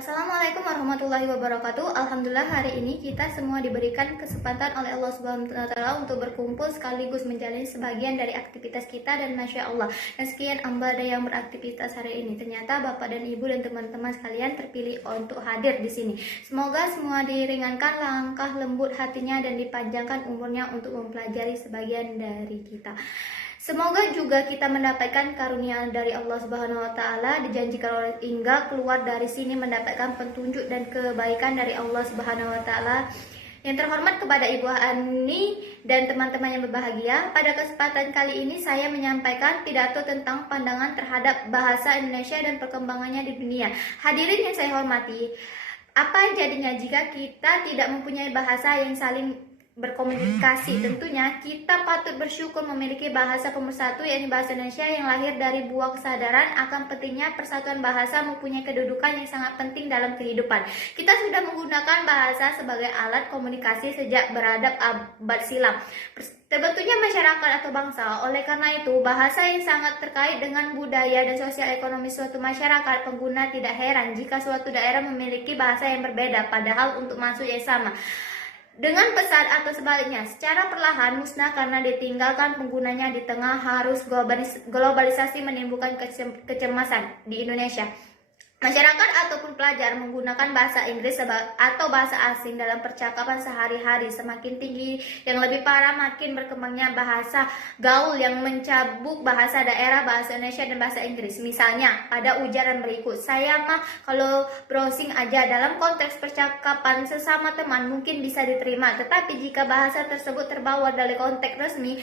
Assalamualaikum warahmatullahi wabarakatuh. Alhamdulillah hari ini kita semua diberikan kesempatan oleh Allah Subhanahu wa taala untuk berkumpul sekaligus menjalani sebagian dari aktivitas kita, dan Masya Allah dan sekian ambada yang beraktivitas hari ini. Ternyata Bapak dan Ibu dan teman-teman sekalian terpilih untuk hadir di sini. Semoga semua diringankan langkah lembut hatinya dan dipanjangkan umurnya untuk mempelajari sebagian dari kita. Semoga juga kita mendapatkan karunia dari Allah Subhanahu wa taala, dijanjikan oleh hingga keluar dari sini mendapatkan petunjuk dan kebaikan dari Allah Subhanahu wa taala. Yang terhormat kepada Ibu Ani dan teman-teman yang berbahagia, pada kesempatan kali ini saya menyampaikan pidato tentang pandangan terhadap bahasa Indonesia dan perkembangannya di dunia. Hadirin yang saya hormati, apa jadinya jika kita tidak mempunyai bahasa yang saling berkomunikasi? Tentunya kita patut bersyukur memiliki bahasa pemersatu, yakni bahasa Indonesia yang lahir dari buah kesadaran akan pentingnya persatuan bahasa mempunyai kedudukan yang sangat penting dalam kehidupan. Kita sudah menggunakan bahasa sebagai alat komunikasi sejak beradab abad silam. Terbentuknya masyarakat atau bangsa. Oleh karena itu, bahasa yang sangat terkait dengan budaya dan sosial ekonomi suatu masyarakat. Pengguna tidak heran jika suatu daerah memiliki bahasa yang berbeda, padahal untuk maksud yang sama. Dengan pesat atau sebaliknya, secara perlahan musnah karena ditinggalkan penggunanya di tengah harus globalisasi menimbulkan kecemasan di Indonesia. Masyarakat ataupun pelajar menggunakan bahasa Inggris atau bahasa asing dalam percakapan sehari-hari semakin tinggi. Yang lebih parah, makin berkembangnya bahasa gaul yang mencabuk bahasa daerah, bahasa Indonesia dan bahasa Inggris. Misalnya, pada ujaran berikut, saya mah kalau browsing aja, dalam konteks percakapan sesama teman mungkin bisa diterima. Tetapi jika bahasa tersebut terbawa dari konteks resmi,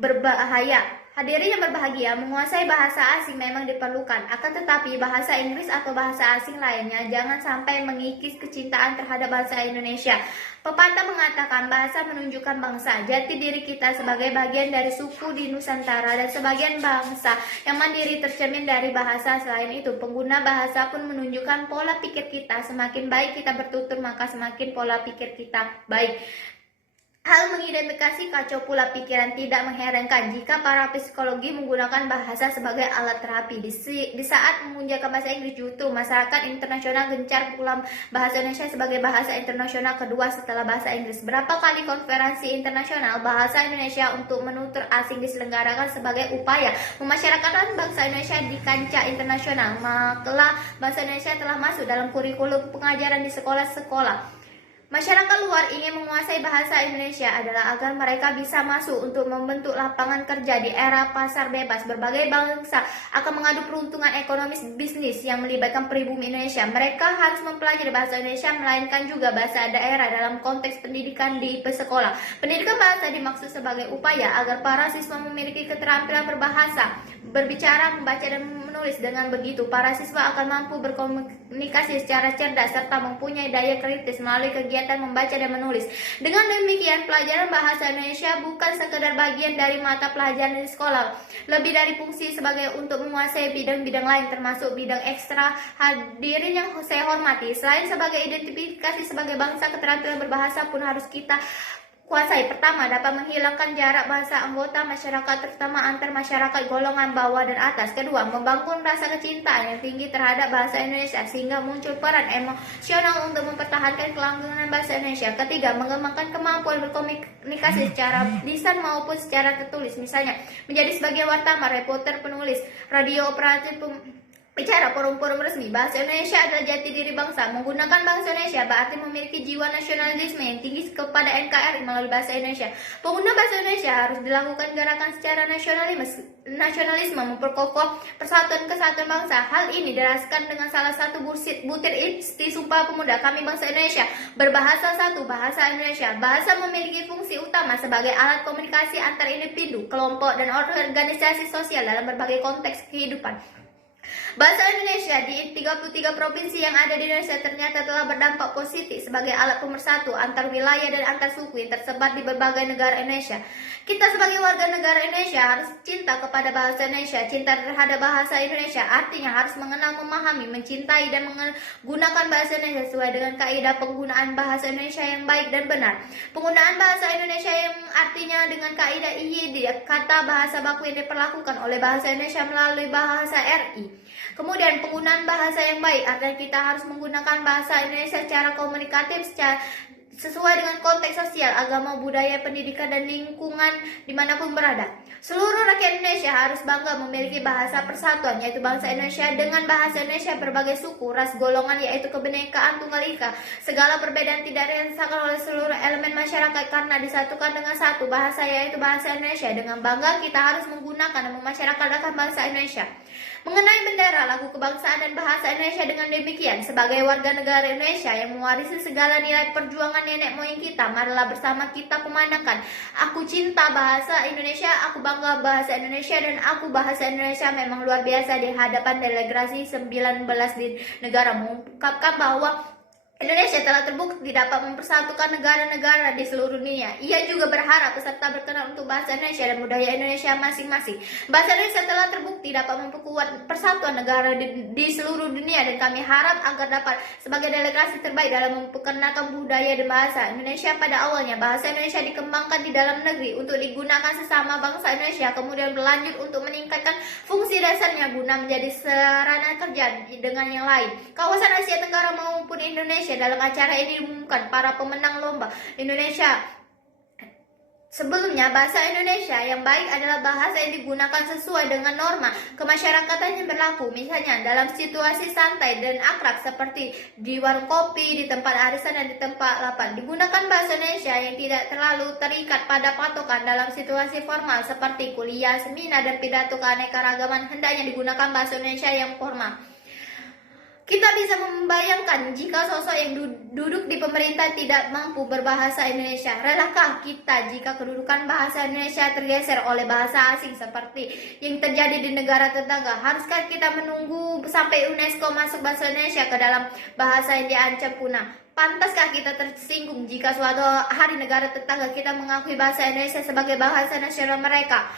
berbahaya. Hadirin yang berbahagia, menguasai bahasa asing memang diperlukan, akan tetapi bahasa Inggris atau bahasa asing lainnya jangan sampai mengikis kecintaan terhadap bahasa Indonesia. Pepatah mengatakan bahasa menunjukkan bangsa, jati diri kita sebagai bagian dari suku di Nusantara, dan sebagian bangsa yang mandiri tercermin dari bahasa. Selain itu, pengguna bahasa pun menunjukkan pola pikir kita. Semakin baik kita bertutur, maka semakin pola pikir kita baik. Hal mengidentifikasi kacau pula pikiran. Tidak mengherankan jika para psikologi menggunakan bahasa sebagai alat terapi. Di saat memunculkan bahasa Inggris, justru masyarakat internasional gencar pula bahasa Indonesia sebagai bahasa internasional kedua setelah bahasa Inggris. Berapa kali konferensi internasional bahasa Indonesia untuk menutur asing diselenggarakan sebagai upaya memasyarakatkan bangsa Indonesia di kancah internasional. Maka bahasa Indonesia telah masuk dalam kurikulum pengajaran di sekolah-sekolah. Masyarakat luar ingin menguasai bahasa Indonesia adalah agar mereka bisa masuk untuk membentuk lapangan kerja di era pasar bebas. Berbagai bangsa akan mengadu peruntungan ekonomis bisnis yang melibatkan pribumi Indonesia. Mereka harus mempelajari bahasa Indonesia, melainkan juga bahasa daerah dalam konteks pendidikan di sekolah. Pendidikan bahasa dimaksud sebagai upaya agar para siswa memiliki keterampilan berbahasa, berbicara, membaca, dan menulis. Dengan begitu, para siswa akan mampu berkomunikasi secara cerdas serta mempunyai daya kritis melalui kegiatan membaca dan menulis. Dengan demikian, pelajaran bahasa Indonesia bukan sekedar bagian dari mata pelajaran di sekolah, lebih dari fungsi sebagai untuk menguasai bidang-bidang lain termasuk bidang ekstra. Hadirin yang saya hormati, selain sebagai identifikasi sebagai bangsa, keterampilan berbahasa pun harus kita kuasai. Pertama, dapat menghilangkan jarak bahasa anggota masyarakat, terutama antar masyarakat golongan bawah dan atas. Kedua, membangun rasa kecintaan yang tinggi terhadap bahasa Indonesia sehingga muncul peran emosional untuk mempertahankan kelangsungan bahasa Indonesia. Ketiga, mengembangkan kemampuan berkomunikasi secara lisan maupun secara tertulis. Misalnya, menjadi sebagai wartawan, reporter, penulis, radio operator, bicara forum-forum resmi. Bahasa Indonesia adalah jati diri bangsa. Menggunakan bahasa Indonesia berarti memiliki jiwa nasionalisme yang tinggi kepada NKRI melalui bahasa Indonesia. Pengguna bahasa Indonesia harus dilakukan gerakan secara nasionalisme, memperkokoh persatuan kesatuan bangsa. Hal ini dirasakan dengan salah satu butir inti Sumpah Pemuda kami bangsa Indonesia. Berbahasa satu, bahasa Indonesia. Bahasa memiliki fungsi utama sebagai alat komunikasi antar individu, kelompok, dan organisasi sosial dalam berbagai konteks kehidupan. Bahasa Indonesia di 33 provinsi yang ada di Indonesia ternyata telah berdampak positif sebagai alat pemersatu antar wilayah dan antar suku yang tersebar di berbagai negara Indonesia. Kita sebagai warga negara Indonesia harus cinta kepada bahasa Indonesia. Cinta terhadap bahasa Indonesia artinya harus mengenal, memahami, mencintai, dan menggunakan bahasa Indonesia sesuai dengan kaidah penggunaan bahasa Indonesia yang baik dan benar. Penggunaan bahasa Indonesia yang artinya dengan kaidah IYD, kata bahasa baku yang diperlakukan oleh bahasa Indonesia melalui bahasa RI. Kemudian penggunaan bahasa yang baik, artinya kita harus menggunakan bahasa Indonesia secara komunikatif, sesuai dengan konteks sosial, agama, budaya, pendidikan, dan lingkungan dimanapun berada. Seluruh rakyat Indonesia harus bangga memiliki bahasa persatuan, yaitu bangsa Indonesia. Dengan bahasa Indonesia, berbagai suku, ras, golongan, yaitu kebinekaan tunggal ika. Segala perbedaan tidak dirasakan oleh seluruh elemen masyarakat karena disatukan dengan satu bahasa, yaitu bahasa Indonesia. Dengan bangga kita harus menggunakan dan memasyarakatkan bahasa Indonesia. Mengenai bendera, lagu kebangsaan, dan bahasa Indonesia dengan demikian, sebagai warga negara Indonesia yang mewarisi segala nilai perjuangan nenek moyang kita, marilah bersama kita kumandangkan, aku cinta bahasa Indonesia, aku bangga bahasa Indonesia, dan aku bahasa Indonesia memang luar biasa. Di hadapan delegasi 19 di negara mengungkapkan bahwa Indonesia telah terbukti dapat mempersatukan negara-negara di seluruh dunia. Ia juga berharap peserta berkenan untuk bahasa Indonesia dan budaya Indonesia masing-masing. Bahasa Indonesia telah terbukti dapat memperkuat persatuan negara di seluruh dunia, dan kami harap agar dapat sebagai delegasi terbaik dalam memperkenalkan budaya dan bahasa Indonesia. Pada awalnya, bahasa Indonesia dikembangkan di dalam negeri untuk digunakan sesama bangsa Indonesia, kemudian berlanjut untuk meningkatkan fungsi dasarnya guna menjadi sarana kerja dengan yang lain. Kawasan Asia Tenggara maupun Indonesia. Dalam acara ini diumumkan para pemenang lomba Indonesia. Sebelumnya, bahasa Indonesia yang baik adalah bahasa yang digunakan sesuai dengan norma kemasyarakatan yang berlaku. Misalnya, dalam situasi santai dan akrab seperti di warung kopi, di tempat arisan, dan di tempat lapar. Digunakan bahasa Indonesia yang tidak terlalu terikat pada patokan. Dalam situasi formal seperti kuliah, seminar, dan pidato keanekaragaman, hendaknya digunakan bahasa Indonesia yang formal. Kita bisa membayangkan jika sosok yang duduk di pemerintah tidak mampu berbahasa Indonesia. Relakah kita jika kedudukan bahasa Indonesia tergeser oleh bahasa asing seperti yang terjadi di negara tetangga? Haruskah kita menunggu sampai UNESCO masuk bahasa Indonesia ke dalam bahasa yang diancam punah? Pantaskah kita tersinggung jika suatu hari negara tetangga kita mengakui bahasa Indonesia sebagai bahasa nasional mereka?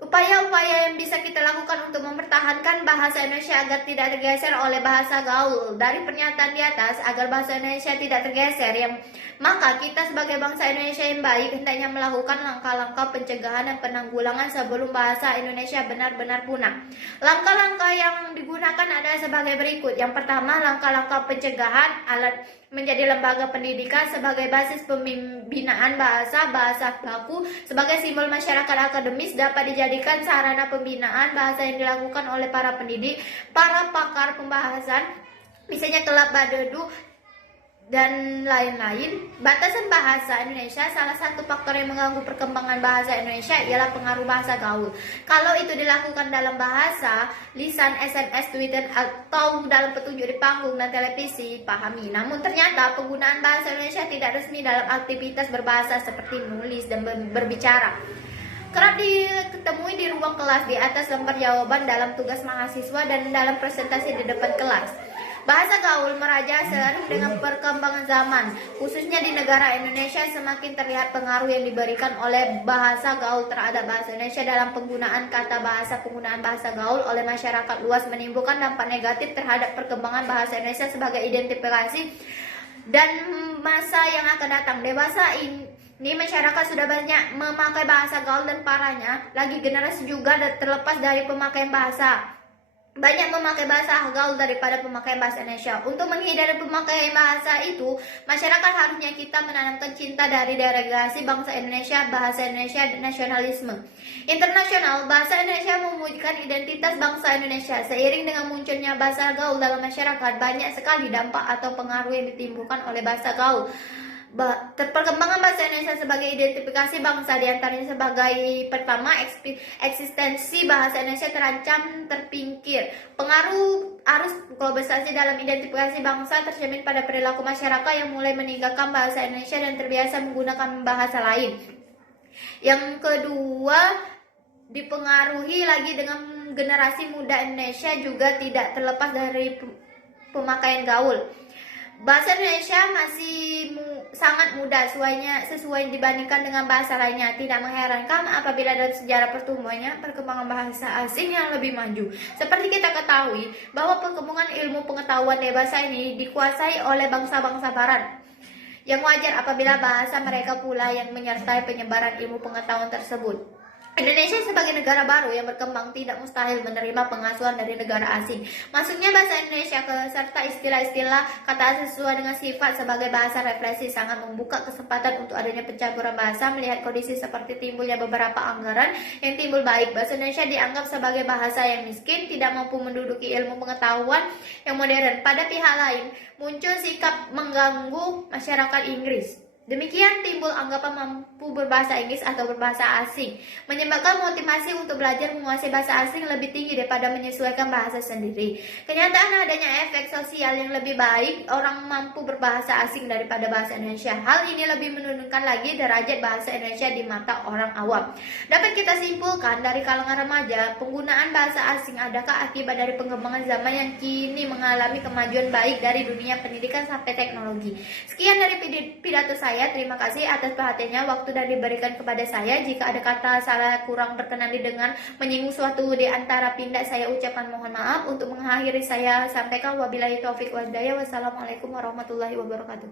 Upaya-upaya yang bisa kita lakukan untuk mempertahankan bahasa Indonesia agar tidak tergeser oleh bahasa gaul. Dari pernyataan di atas, agar bahasa Indonesia tidak tergeser, maka kita sebagai bangsa Indonesia yang baik hendaknya melakukan langkah-langkah pencegahan dan penanggulangan sebelum bahasa Indonesia benar-benar punah. Langkah-langkah yang digunakan adalah sebagai berikut. Yang pertama, langkah-langkah pencegahan alat menjadi lembaga pendidikan sebagai basis pembinaan bahasa baku sebagai simbol masyarakat akademis dapat dijadikan sarana pembinaan bahasa yang dilakukan oleh para pendidik, para pakar pembahasan, misalnya kelab badedu dan lain-lain. Batasan bahasa Indonesia, salah satu faktor yang mengganggu perkembangan bahasa Indonesia ialah pengaruh bahasa gaul. Kalau itu dilakukan dalam bahasa lisan, SMS, Twitter, atau dalam petunjuk di panggung dan televisi, pahami. Namun ternyata penggunaan bahasa Indonesia tidak resmi dalam aktivitas berbahasa seperti menulis dan berbicara kerap ditemui di ruang kelas, di atas lembar jawaban, dalam tugas mahasiswa, dan dalam presentasi di depan kelas. Bahasa gaul meraja seiring dengan perkembangan zaman, khususnya di negara Indonesia. Semakin terlihat pengaruh yang diberikan oleh bahasa gaul terhadap bahasa Indonesia. Dalam penggunaan kata bahasa, penggunaan bahasa gaul oleh masyarakat luas menimbulkan dampak negatif terhadap perkembangan bahasa Indonesia sebagai identifikasi dan masa yang akan datang. Dewasa ini masyarakat sudah banyak memakai bahasa gaul, dan parahnya lagi generasi juga terlepas dari pemakaian bahasa. Banyak memakai bahasa gaul daripada pemakaian bahasa Indonesia. Untuk menghindari pemakaian bahasa itu, masyarakat harusnya kita menanamkan cinta dari delegasi bangsa Indonesia, bahasa Indonesia, dan nasionalisme internasional. Bahasa Indonesia mewujudkan identitas bangsa Indonesia. Seiring dengan munculnya bahasa gaul dalam masyarakat, banyak sekali dampak atau pengaruh yang ditimbulkan oleh bahasa gaul. Perkembangan bahasa Indonesia sebagai identifikasi bangsa, diantaranya sebagai pertama, eksistensi bahasa Indonesia terancam terpingkir. Pengaruh arus globalisasi dalam identifikasi bangsa tercermin pada perilaku masyarakat yang mulai meninggalkan bahasa Indonesia dan terbiasa menggunakan bahasa lain. Yang kedua, dipengaruhi lagi dengan generasi muda Indonesia juga tidak terlepas dari pemakaian gaul. Bahasa Indonesia masih sangat mudah sesuai dibandingkan dengan bahasa lainnya. Tidak mengherankan apabila dalam sejarah pertumbuhannya perkembangan bahasa asing yang lebih maju. Seperti kita ketahui bahwa perkembangan ilmu pengetahuan bahasa ini dikuasai oleh bangsa-bangsa barat. Yang wajar apabila bahasa mereka pula yang menyertai penyebaran ilmu pengetahuan tersebut. Indonesia sebagai negara baru yang berkembang tidak mustahil menerima pengasuhan dari negara asing. Masuknya bahasa Indonesia serta istilah-istilah kata sesuai dengan sifat sebagai bahasa refleksi sangat membuka kesempatan untuk adanya pencampuran bahasa. Melihat kondisi seperti timbulnya beberapa anggaran yang timbul baik, bahasa Indonesia dianggap sebagai bahasa yang miskin, tidak mampu menduduki ilmu pengetahuan yang modern. Pada pihak lain, muncul sikap mengganggu masyarakat Inggris. Demikian timbul anggapan mampu berbahasa Inggris atau berbahasa asing, menyebabkan motivasi untuk belajar menguasai bahasa asing lebih tinggi daripada menyesuaikan bahasa sendiri. Kenyataan adanya efek sosial yang lebih baik orang mampu berbahasa asing daripada bahasa Indonesia. Hal ini lebih menurunkan lagi derajat bahasa Indonesia di mata orang awam. Dapat kita simpulkan dari kalangan remaja, penggunaan bahasa asing adakah akibat dari pengembangan zaman yang kini mengalami kemajuan baik dari dunia pendidikan sampai teknologi. Sekian dari pidato saya. Terima kasih atas perhatiannya, waktu dan diberikan kepada saya. Jika ada kata salah kurang berkenan didengar menyinggung suatu di antara pindah, saya ucapkan mohon maaf. Untuk mengakhiri saya sampaikan wabillahi taufik wal hidayah. Wassalamualaikum warahmatullahi wabarakatuh.